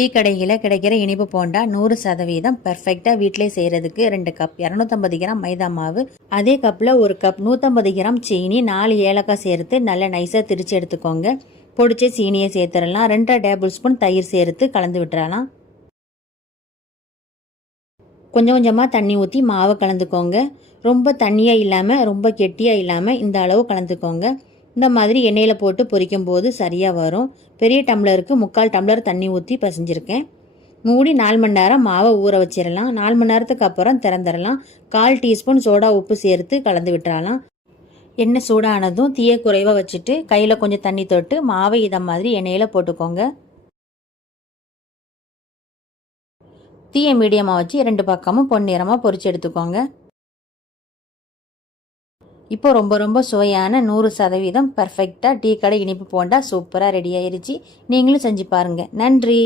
Tea கடையில் கிடைக்கிற இனிப்பு போண்டா 100% பர்ஃபெக்டாக வீட்டிலே செய்கிறதுக்கு 2 கப் 250 கிராம் மைதா மாவு, அதே கப்பில் 1 கப் 150 கிராம் சீனி, 4 ஏலக்காய் சேர்த்து நல்லா நைஸாக திரித்து எடுத்துக்கோங்க. பொடிச்ச சீனியை சேர்த்துடலாம். 2 டேபிள் ஸ்பூன் தயிர் சேர்த்து கலந்து விட்டுறலாம். கொஞ்சம் கொஞ்சமாக தண்ணி ஊற்றி மாவை கலந்துக்கோங்க. ரொம்ப தண்ணியாக இல்லாமல் ரொம்ப கெட்டியாக இல்லாமல் இந்த அளவு கலந்துக்கோங்க. இந்த மாதிரி எண்ணெயில் போட்டு பொரிக்கும் போது சரியாக வரும். பெரிய டம்ளருக்கு 3/4 டம்ளர் தண்ணி ஊற்றி பசைஞ்சிருக்கேன். மூடி 4 மணி நேரம் மாவை ஊற வச்சிடலாம். 4 மணி நேரத்துக்கு அப்புறம் திறந்துடலாம். 1/4 டீஸ்பூன் சோடா உப்பு சேர்த்து கலந்து விட்டுறலாம். எண்ணெய் சூடானதும் தீயை குறைவாக வச்சுட்டு கையில் கொஞ்சம் தண்ணி தொட்டு மாவை இதை மாதிரி எண்ணெயில் போட்டுக்கோங்க. தீயை மீடியமாக வச்சு 2 பக்கமும் பொன்னிறமாக பொரிச்சு எடுத்துக்கோங்க. இப்போ ரொம்ப சுவையான 100% பர்ஃபெக்டாக டீ கடை இனிப்பு போண்டா சூப்பராக ரெடி ஆயிருச்சு. நீங்களும் செஞ்சு பாருங்கள். நன்றி.